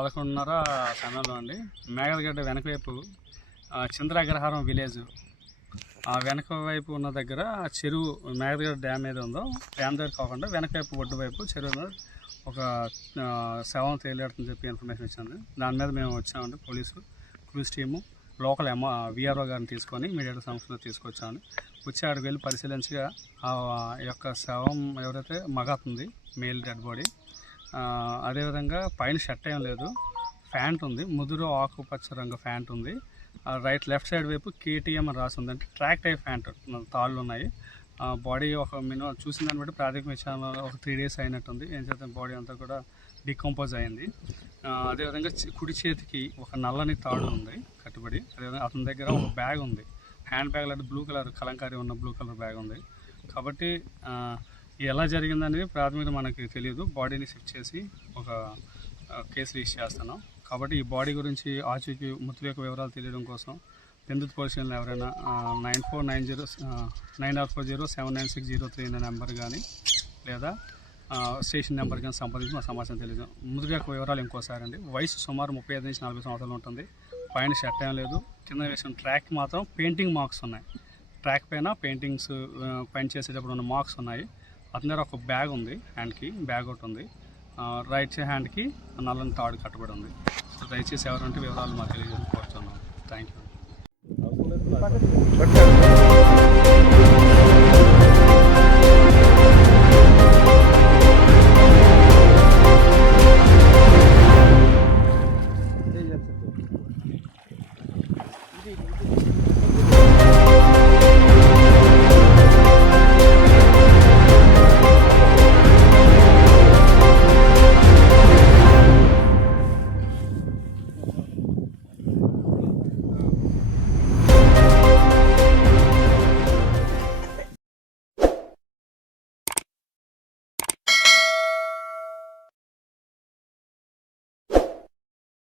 11:30 సమయంలో అండి మేఘలగడ్డ వెనక వైపు చంద్రాగ్రహారం విలేజ్ ఆ వెనక వైపు ఉన్న దగ్గర చెరువు మేఘలగడ్డ డ్యామ్ ఏదో ఉందో డ్యామ్ దగ్గర కాకుండా వెనక వైపు ఒడ్డు వైపు చెరువు మీద ఒక శవం తేలియాడుతుందని చెప్పి ఇన్ఫర్మేషన్ ఇచ్చింది. దాని మీద మేము వచ్చామండి. పోలీసులు క్రూజ్ టీము లోకల్ విఆర్ఓ గారిని తీసుకొని మీడియా సంస్థలో తీసుకొచ్చామండి. వచ్చి ఆడికి వెళ్ళి పరిశీలించగా ఆ యొక్క శవం ఎవరైతే మగాతుంది మేల్ డెడ్ బాడీ, అదేవిధంగా పైన షర్ట్ ఏం లేదు, ప్యాంట్ ఉంది, ముదురు ఆకుపచ్చ రంగు ప్యాంట్ ఉంది. లెఫ్ట్ సైడ్ వైపు కేటీఎం అని రాసి ఉంది, అంటే ట్రాక్ టైప్ ప్యాంట్, తాళ్ళు ఉన్నాయి. బాడీ ఒక మినిమం చూసిన దాన్ని బట్టి ప్రాథమిక విషయంలో ఒక 3 days అయినట్టుంది. ఏం చేద్దాం, బాడీ అంతా కూడా డికంపోజ్ అయింది. అదేవిధంగా కుడి చేతికి ఒక నల్లని తాడు ఉంది కట్టుబడి. అదేవిధంగా అతని దగ్గర ఒక బ్యాగ్ ఉంది, హ్యాండ్ బ్యాగ్ లాంటి బ్లూ కలర్ కలంకారీ ఉన్న బ్లూ కలర్ బ్యాగ్ ఉంది. కాబట్టి ఎలా జరిగిందనేది ప్రాథమికంగా మనకి తెలియదు. బాడీని షిఫ్ట్ చేసి ఒక కేసు రిజిస్టర్ చేస్తున్నాం. కాబట్టి ఈ బాడీ గురించి ఆచూకీ మృతుల యొక్క వివరాలు తెలియడం కోసం పెందుతు పోలీస్ స్టేషన్లో ఎవరైనా 9440799603 అనే నెంబర్ కానీ లేదా స్టేషన్ నెంబర్ కానీ సంప్రదించి మా సమాచారం తెలియదు. మృతుల యొక్క వివరాలు ఇంకోసారి అండి. వయసు సుమారు 35 నుంచి 40 సంవత్సరాలు ఉంటుంది. పైన షర్ట్ ఏం లేదు. కింద వేసిన ట్రాక్ మాత్రం పెయింటింగ్ మార్క్స్ ఉన్నాయి. ట్రాక్ పైన పెయింటింగ్స్ పైన చేసేటప్పుడు ఉన్న మార్క్స్ ఉన్నాయి. అతని దగ్గర ఒక బ్యాగ్ ఉంది, హ్యాండ్కి బ్యాగ్ ఒకటి ఉంది. రైట్ హ్యాండ్కి నల్లని తాడు కట్టబడి ఉంది. సో దయచేసి ఎవరంటే వివరాలు మాకు తెలియజేసి కోరుతున్నాం. Thank you.